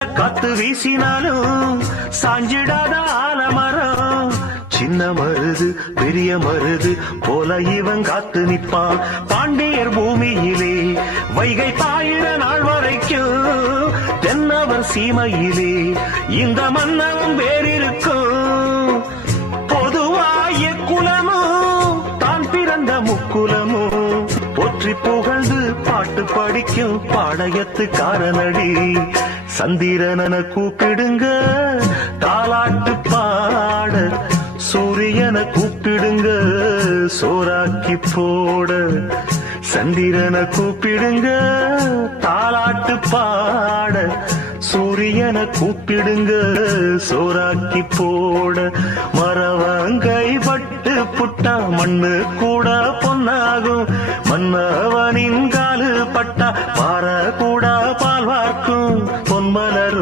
காத்து வீசினாலும் சாஞ்சிடாத ஆலமரம், சின்ன மருது பெரிய மருது போல இவன் காத்து நிற்பான். பாண்டியர் பூமியிலே வைகை பாயிர நாள் வரைக்கும், தென்னவர் சீமையிலே இந்த மன்னனும் வேறிருக்கும். பொதுவாய குலமும் தான் பிறந்த முக்குலமும் போற்றி புகழ்ந்து பாட்டு படிக்கும் பாளையத்துக்காரனடி. சந்திரன கூப்பிடுங்க தாலாட்டு பாட, சூரியனை கூப்பிடுங்க சோறாக்கி போட. சந்திரனை கூப்பிடுங்க தாலாட்டு பாட, சூரியனை கூப்பிடுங்க சோறாக்கி போட. மரவங்கை பட்டு புட்டா மண்ணு கூட பொன்னாகும், மன்னவனின் காலு பட்டா பாற கூட பால் வார்க்கும். பொன்மலர்